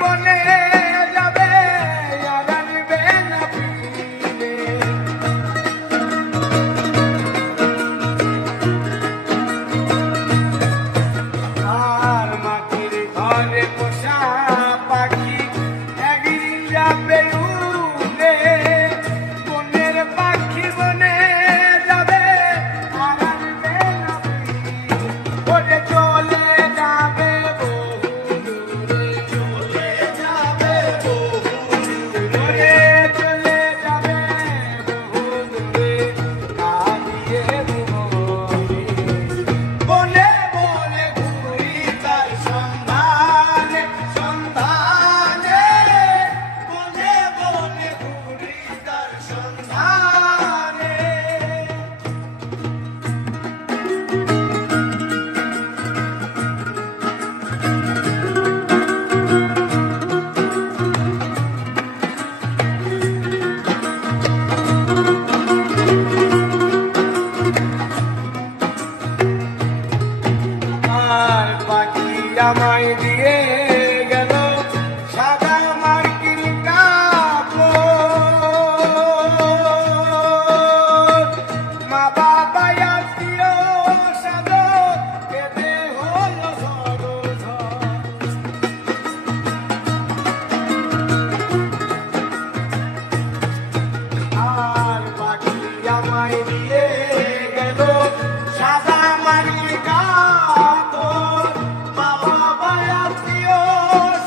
বনে যাবে আর আনবে না ফিরে। আর মাটির ঘরে পোষা পাখি একদিন যাবে উড়ে, বনের পাখি বনে যাবে আর আনবে না ফিরে। ওরে চলে যাবে বহু দূরে, চলে যাবে বহু দূরে, চলে যাবে বহু দূরে, কাঁদিয়ে মনে। বনে বনে ঘুরি তার সন্ধানে, সন্ধানে, বনে বনে ঘুরি তার সন্ধানে। আর পাখি আমায় দিয়ে গেল সাদা মার্কিন কাপড়, মা বাবা আত্মীয় স্বজন কেঁদে হলো সরঝড়। আর পাখি আমায় দিয়ে গেল সাদা মার্কিন কাপড়, মা বাবা আত্মীয়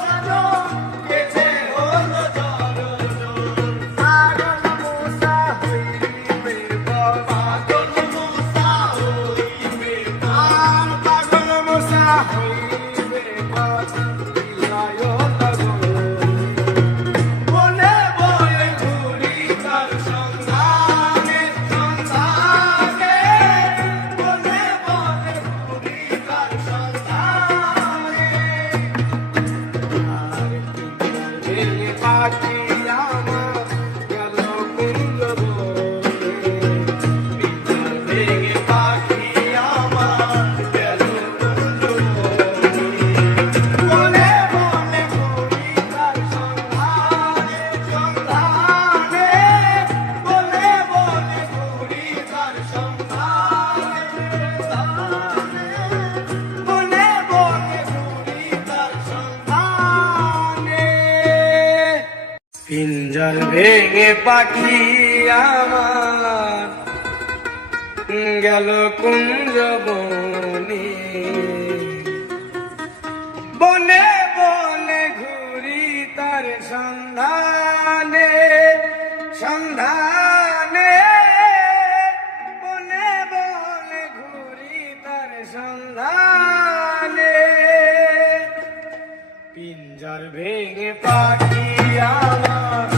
স্বজন কেঁদে হলো সরঝড়। পাগল মশা হইবে বল, পাগল মশা হইবে বল, পাগল মশা হইবে বল, বিলয় তগরে। বনে বনে ঘুরি তার সন্ধানে, সন্ধানে, বনে বনে ঘুরি তার সন্ধানে। আর পিঞ্জর ভেঙে পাখি আমার গেল কুঞ্জ বনে, পিঞ্জর ভেঙে পাখি আমার গেল কুঞ্জ বনে। বনে বনে ঘুরি তার সন্ধানে, সন্ধানে, বনে বনে ঘুরি তার সন্ধানে, সন্ধানে, বনে বনে ঘুরি তার সন্ধানে। পিঞ্জর ভেঙে পাখি আমার গেল কুঞ্জ বনে, বনে বনে ঘুরি তার সন্ধানে, সন্ধানে, বনে বনে ঘুরি তার সন্ধানে। পিঞ্জর ভেঙে পাখি আমার